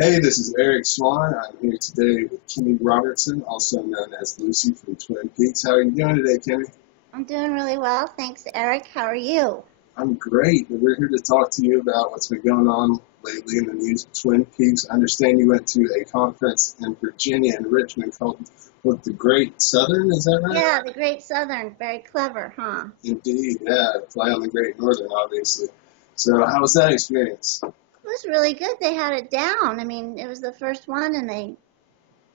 Hey, this is Swann. I'm here today with Kimmy Robertson, also known as Lucy from Twin Peaks. How are you doing today, Kimmy? I'm doing really well. Thanks, Eric. How are you? I'm great. We're here to talk to you about what's been going on lately in the news with Twin Peaks. I understand you went to a conference in Virginia and Richmond called the Great Southern, is that right? Yeah, the Great Southern. Very clever, huh? Indeed, yeah. Play on the Great Northern, obviously. So how was that experience? It was really good. They had it down. I mean, it was the first one, and they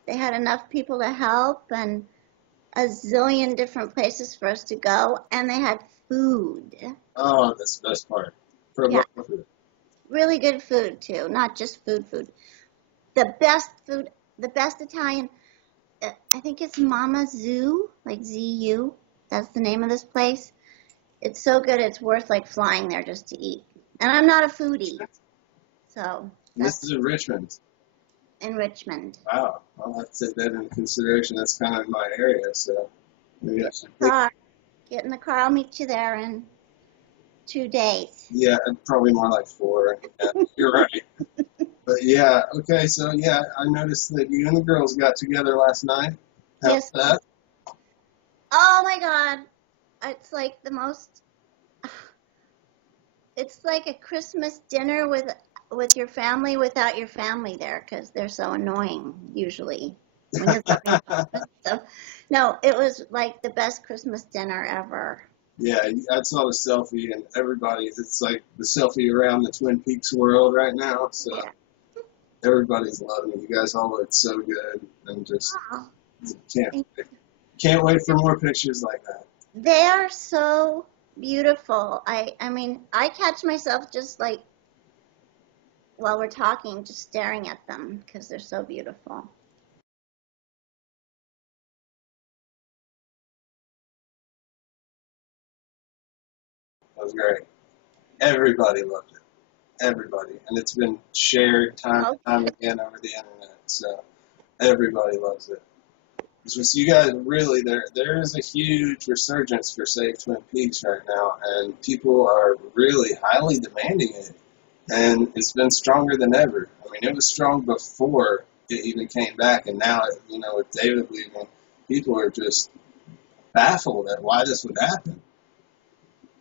had enough people to help and a zillion different places for us to go, and they had food. Oh, that's the best part. For Yeah, what food? really good food too. Not just food. The best food, the best Italian. I think it's Mama Zoo, like ZU. That's the name of this place. It's so good. It's worth like flying there just to eat. And I'm not a foodie. So This that's is in Richmond. in Richmond. Wow, I'll have to take that into consideration. That's kind of my area, so maybe I should think. Car. Get in the car. I'll meet you there in 2 days. Yeah, probably more like four. Yeah, you're right. But yeah, okay, so yeah, I noticed that you and the girls got together last night. How's Yes. that? Oh my God. It's like the most. It's like a Christmas dinner with your family without your family there because they're so annoying usually. When you're going so, no, it was like the best Christmas dinner ever. Yeah, I saw the selfie, and everybody, it's like the selfie around the Twin Peaks world right now, so Yeah. everybody's loving it. You guys all look so good, and just Oh, can't can't wait for more pictures like that. they are so beautiful. I mean, I catch myself just like while we're talking, just staring at them because they're so beautiful. That was great. Everybody loved it. Everybody, and it's been shared time Oh, and time again over the internet. So everybody loves it. It's just you guys really there is a huge resurgence for Save Twin Peaks right now, and people are really highly demanding it, and it's been stronger than ever. I mean, it was strong before it even came back, and now with David leaving, people are just baffled at why this would happen.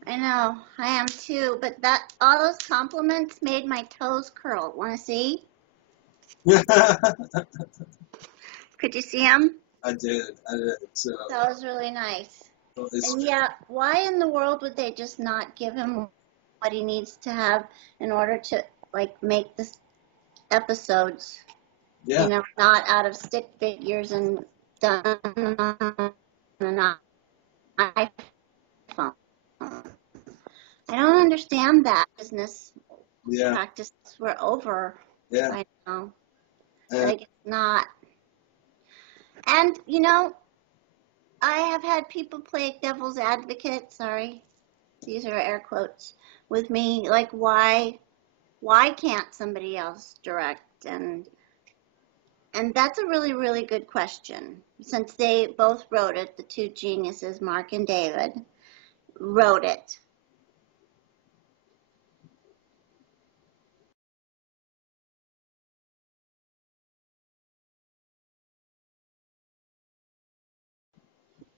I know, I am too. But that all those compliments made my toes curl. Want to see? I Could you see them? did. So That was really nice. it's And yeah, why in the world would they just not give him what he needs to have in order to like make the episodes? yeah. Not out of stick figures and done on an iPhone. I don't understand that. Business Yeah, practices were over yeah. by now. And Like it's not. And I have had people play devil's advocate. Sorry, these are air quotes with me. Like why can't somebody else direct? And that's a really, really good question. Since they both wrote it, the two geniuses, Mark and David, wrote it.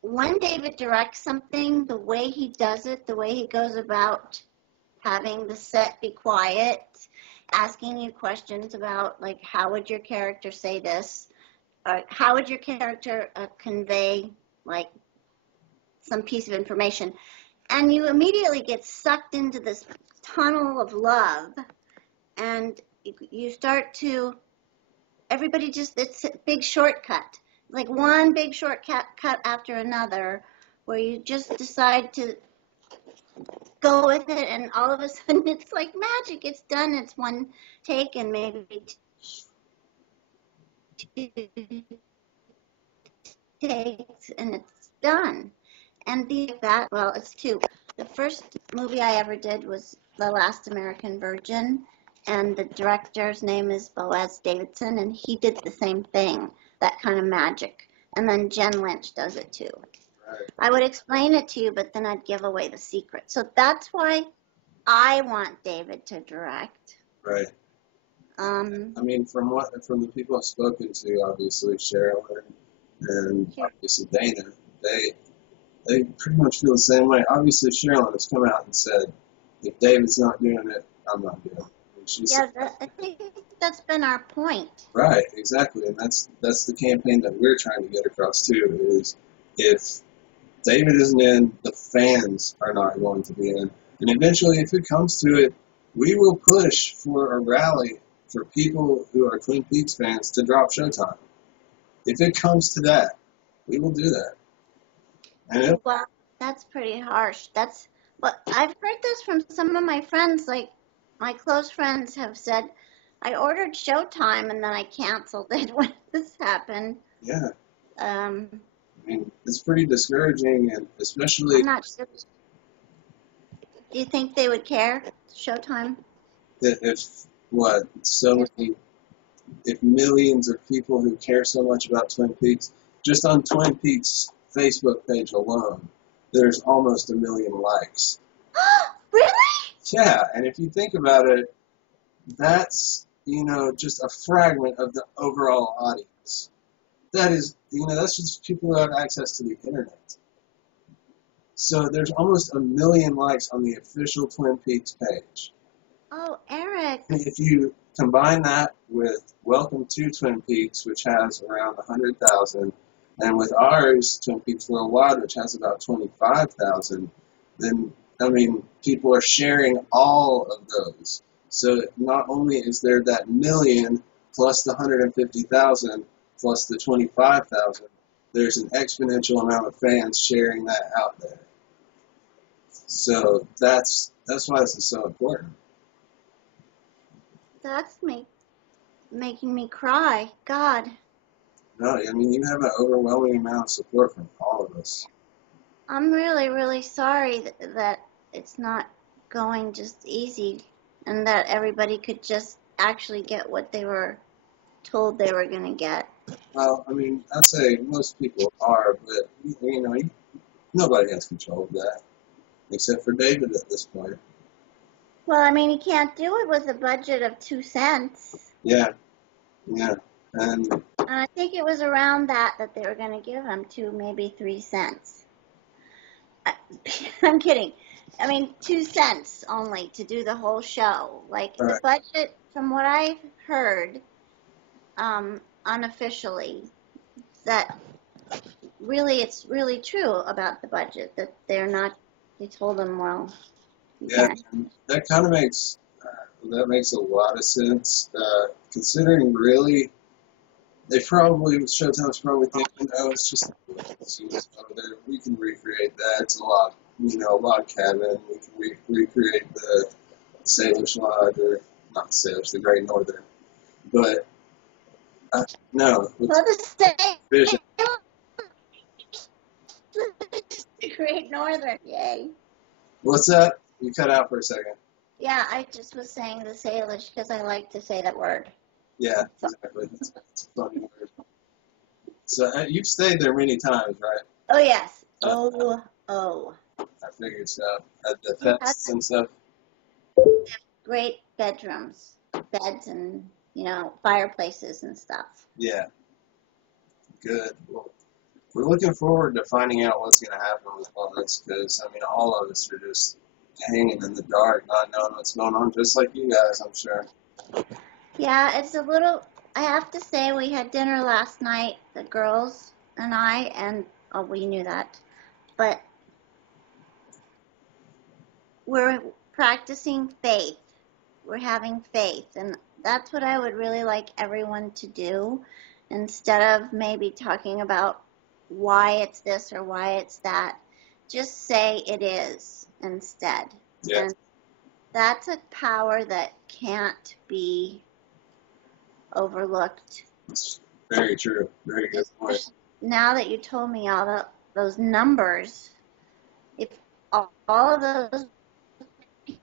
When David directs something, the way he does it, the way he goes about having the set be quiet, asking you questions about like how would your character say this, or how would your character convey like some piece of information, and you immediately get sucked into this tunnel of love, and you start to everybody just it's a big shortcut, like one big shortcut cut after another, where you just decide to go with it, and all of a sudden it's like magic. It's done. It's one take, and maybe two takes, and it's done. And that, well, it's two. The first movie I ever did was The Last American Virgin, and the director's name is Boaz Davidson, and he did the same thing, that kind of magic. And then Jen Lynch does it too. right, I would explain it to you, but then I'd give away the secret. So that's why I want David to direct. right. Um, I mean, from the people I've spoken to, obviously Cheryl and sure. obviously Dana, they pretty much feel the same way. Obviously, Cheryl has come out and said, if David's not doing it, I'm not doing it. And she said, Yeah, I think that's been our point. right, exactly, and that's the campaign that we're trying to get across too. Is if David isn't in, the fans are not going to be in, and eventually, if it comes to it, we will push for a rally for people who are Twin Peaks fans to drop Showtime. If it comes to that, we will do that. And Well, that's pretty harsh. That's what I've heard this from some of my friends. Like my close friends have said, I ordered Showtime and then I canceled it when this happened. yeah, Um, I mean, it's pretty discouraging, and especially I'm not sure. Do you think they would care? Showtime? if what so many, if millions of people who care so much about Twin Peaks, just on Twin Peaks Facebook page alone, there's almost 1 million likes. Really? Yeah, and if you think about it, that's just a fragment of the overall audience. That is, that's just people who have access to the internet. So there's almost 1 million likes on the official Twin Peaks page. Oh, Eric. And if you combine that with Welcome to Twin Peaks, which has around 100,000, and with ours, Twin Peaks Worldwide, which has about 25,000, then, I mean, people are sharing all of those. So not only is there that million plus the 150,000 plus the 25,000, there's an exponential amount of fans sharing that out there. So that's why this is so important. That's making me cry. God. No, I mean, you have an overwhelming amount of support from all of us. I'm really, really sorry that it's not going just easy and that everybody could just actually get what they were told they were going to get. Well, I mean, I'd say most people are, but, nobody has control of that, except for David at this point. Well, I mean, he can't do it with a budget of 2 cents. Yeah. And I think it was around that they were going to give him 2, maybe 3 cents. I'm kidding. I mean, 2 cents only to do the whole show. Like Right. the budget, from what I've heard, unofficially, that really it's really true about the budget that they told them, well, Yeah, that kind of makes a lot of sense, considering really Showtime's probably thinking, oh, it's just over there. We can recreate that. It's a log cabin. We can recreate the Salish Lodge, or not Salish, the Great Northern. But no, well, the same vision. the Great Northern, yay. What's that? You cut out for a second. Yeah, I just was saying the Salish because I like to say that word. Yeah, exactly. It's a funny word. So you've stayed there many times, right? Oh, yes. I figured so. At the fests and stuff. Great bedrooms, beds, and, fireplaces and stuff. Yeah. Good. Well, we're looking forward to finding out what's going to happen with all this, because, I mean, all of us are just hanging in the dark, not knowing what's going on, just like you guys, I'm sure. Yeah, it's a little, I have to say, we had dinner last night, the girls and I, and, we knew that, but we're practicing faith. We're having faith, and that's what I would really like everyone to do, instead of maybe talking about why it's this or why it's that. Just say it is instead. Yeah. And that's a power that can't be overlooked. It's very true. Very good point. Now that you told me all those numbers, if all of those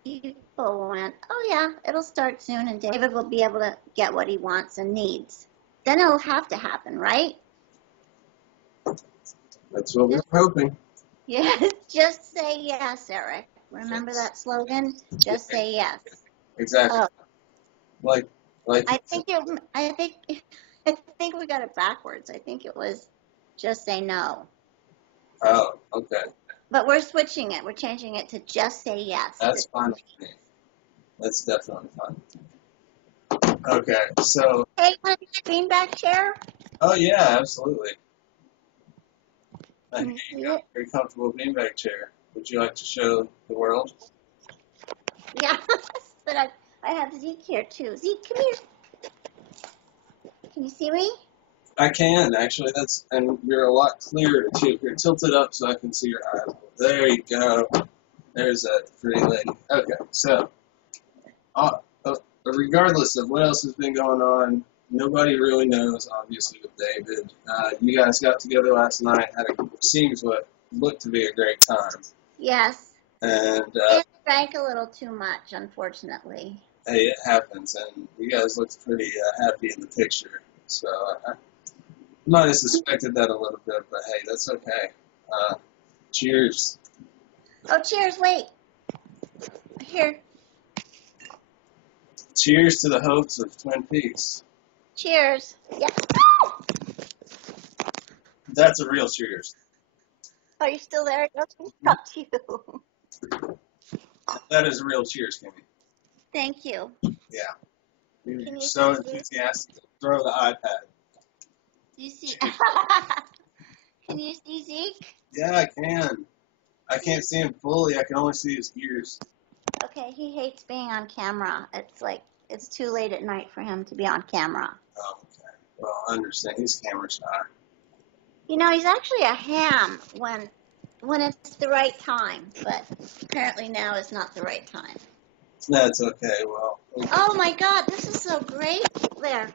people went, oh yeah, it'll start soon and David will be able to get what he wants and needs, then it'll have to happen, right? That's what we're hoping. Yes, just say yes, Eric. Remember that slogan? Just say yes. Exactly. Oh. Like Like, I think I think I think we got it backwards. I think it was just say no. oh, okay. But we're switching it. We're changing it to just say yes. That's fine with me. That's definitely fine. Okay, so, Hey, want to beanbag chair? oh yeah, absolutely. Can Here you see you go. it? Very comfortable beanbag chair. Would you like to show the world? Yeah. But I have Zeke here too. Zeke, come here. Can you see me? I can actually. And you're a lot clearer too. Here, tilt it up so I can see your eyes. There you go. There's that pretty lady. Okay, so regardless of what else has been going on, nobody really knows. Obviously, with David, you guys got together last night. Seems what looked to be a great time. Yes. And I drank a little too much, unfortunately. hey, it happens. And you guys looked pretty happy in the picture. So I might have suspected that a little bit, but hey, that's okay. Cheers. Oh, cheers! Wait. Here. Cheers to the hopes of Twin Peaks. Cheers. Yeah. That's a real cheers. Are you still there? Okay, talk to you. That is a real cheers, Kimmy. Thank you. Yeah. You're Can you so see Zeke? enthusiastic. Throw the iPad. Do you see? Can you see Zeke? Yeah, I can. I can't see him fully. I can only see his ears. Okay, he hates being on camera. It's too late at night for him to be on camera. Oh, okay. Well, I understand. He's camera shy. You know, he's actually a ham when it's the right time, but apparently now is not the right time. That's okay. Well, Oh my God, this is so great. There.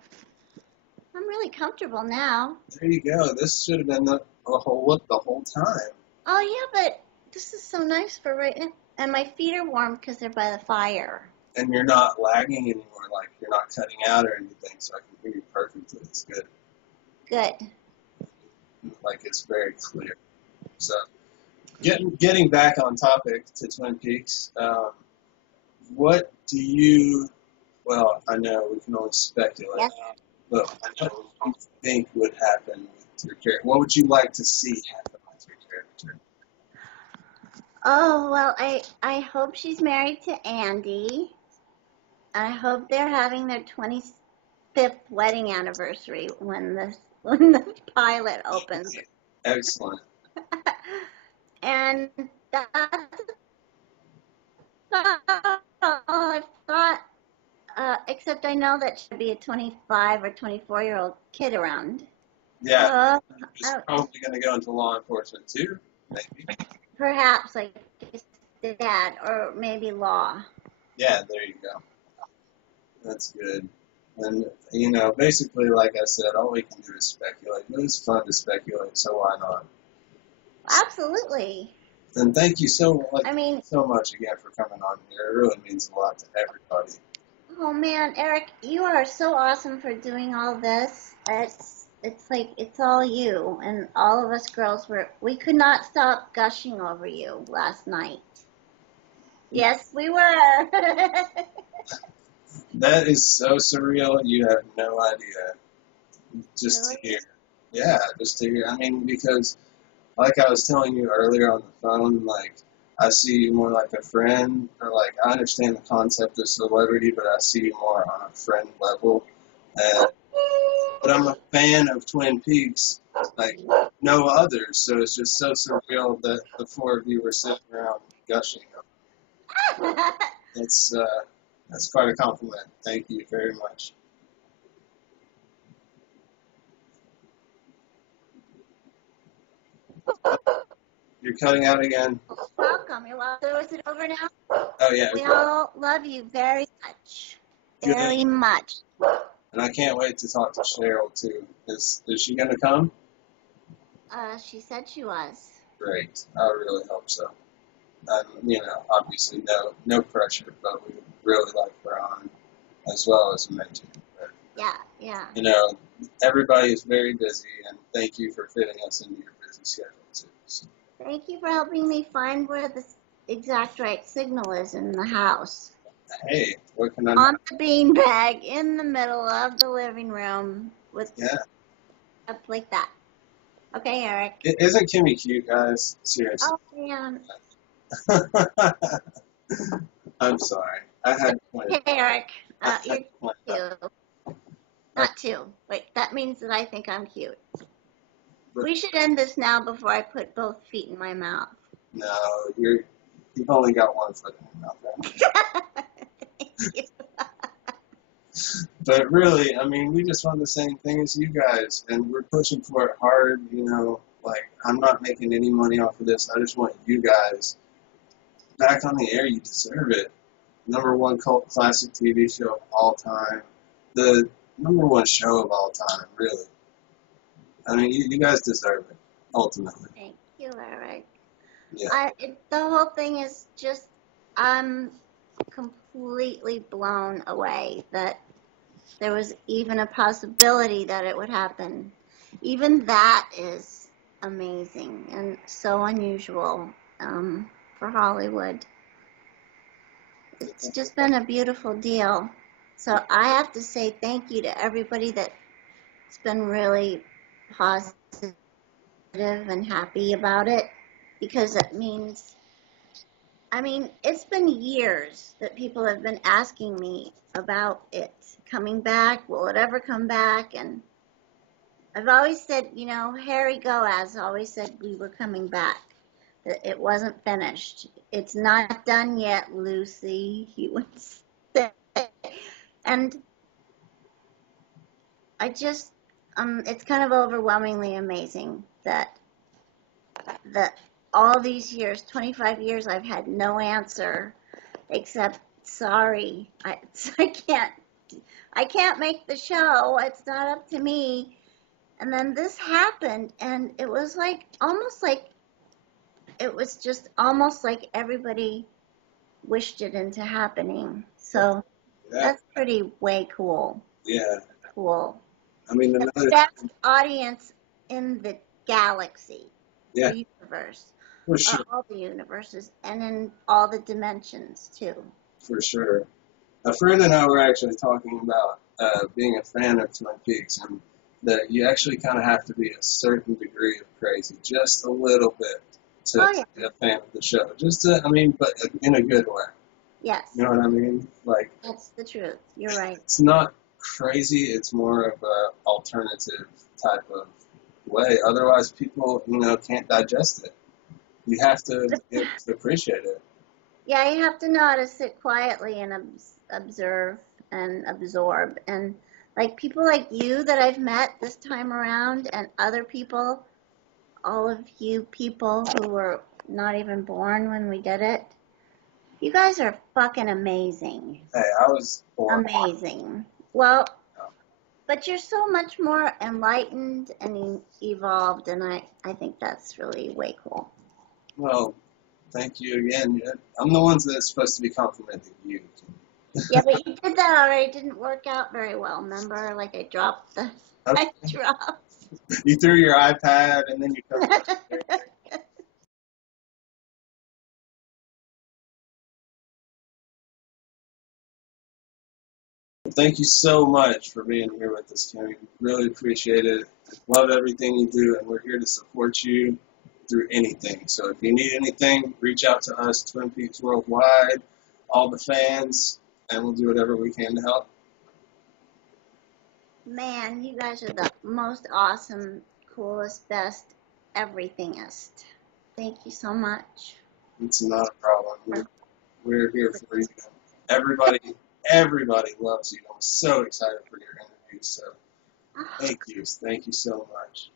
I'm really comfortable now. there you go. This should have been the whole look the whole time. Oh yeah, but this is so nice for right now. And my feet are warm because they're by the fire. And you're not lagging anymore. Like, you're not cutting out or anything, so I can hear you perfectly. It's good. Good. Like, it's very clear. So, getting back on topic to Twin Peaks, what do you, well, I know we can only speculate, Yes. but what do you think would happen with your character? What would you like to see happen with your character? Oh, well, I hope she's married to Andy. I hope they're having their 25th wedding anniversary when the pilot opens. Excellent. And that's all I've thought, except I know that should be a 25 or 24-year-old kid around. Yeah, it's Uh, probably going to go into law enforcement too, maybe. Perhaps like his dad or maybe law. Yeah, there you go. That's good. And, basically, like I said, all we can do is speculate. But it's fun to speculate, so why not? Absolutely. And thank you so much again for coming on here. It really means a lot to everybody. Oh man, Eric, you are so awesome for doing all this. It's like it's all you and all of us girls we could not stop gushing over you last night. Yes, we were. That is so surreal. You have no idea. Just Really? to hear. Yeah, just to hear. I mean, because like I was telling you earlier on the phone, like, I see you more like a friend, or like, I understand the concept of celebrity, but I see you more on a friend level. But I'm a fan of Twin Peaks, like no others, so it's just so surreal that the four of you were sitting around gushing. That's quite a compliment. Thank you very much. You're cutting out again. Welcome. You're welcome. So is it over now? Oh yeah. We all love you very much. Very much. And I can't wait to talk to Cheryl too. Is she gonna come? She said she was. Great. I really hope so. Obviously no pressure, but we would really like her on, as well as a mentor. But, Yeah. Everybody is very busy, and thank you for fitting us into your busy schedule too. So. Thank you for helping me find where the exact right signal is in the house. Hey, what can I do? On the beanbag in the middle of the living room with Yeah. up like that. Okay, Eric. Isn't Kimmy cute, guys? Seriously. Oh, man. I'm sorry. I had to point Hey, it out. Eric. I had You're to point it cute. out. Not two. Wait, that means that I think I'm cute. But We should end this now before I put both feet in my mouth. no, you've only got one foot in your mouth right Thank you. But really, I mean, we just want the same thing as you guys, and we're pushing for it hard, you know. Like, I'm not making any money off of this. I just want you guys back on the air. You deserve it. #1 cult classic TV show of all time. The #1 show of all time, really. I mean, you guys deserve it, ultimately. Thank you, Eric. Yeah. The whole thing is just, I'm completely blown away that there was even a possibility that it would happen. Even that is amazing and so unusual for Hollywood. It's just been a beautiful deal. So I have to say thank you to everybody that's been really positive and happy about it, because it means, I mean, it's been years that people have been asking me about it coming back. Will it ever come back? And I've always said, you know, Harry Goaz always said we were coming back, that it wasn't finished. It's not done yet, Lucy, he would say. And I just, it's kind of overwhelmingly amazing that all these years, 25 years, I've had no answer except sorry. I can't make the show. It's not up to me. And then this happened, and it was just almost like everybody wished it into happening. So Yeah. that's pretty way cool. Yeah. Cool. I mean, The another best audience in the galaxy, yeah, the universe, for sure. all the universes, and in all the dimensions too. For sure. A friend and I were actually talking about being a fan of Twin Peaks, and that you actually kind of have to be a certain degree of crazy, just a little bit, to be a fan of the show. Just to, I mean, but in a good way. Yes. You know what I mean? Like, That's the truth. You're right. it's not crazy. It's more of a alternative type of way. Otherwise, people, you know, can't digest it. You have to appreciate it. Yeah, you have to know how to sit quietly and observe and absorb. And like people like you that I've met this time around, and other people, all of you people who were not even born when we did it, you guys are fucking amazing. Hey, I was born. Amazing. Well, but you're so much more enlightened and evolved, and I think that's really way cool. Well, thank you again. I'm the one that's supposed to be complimenting you. Yeah, but you did that already. It didn't work out very well. Remember, like I dropped. You threw your iPad and then you come back. Thank you so much for being here with us, Kimmy. Really appreciate it. Love everything you do, and we're here to support you through anything. So if you need anything, reach out to us, Twin Peaks Worldwide, all the fans, and we'll do whatever we can to help. Man, you guys are the most awesome, coolest, best, everythingest. Thank you so much. It's not a problem. We're here for you. Everybody loves you. I'm so excited for your interview. So thank you so much.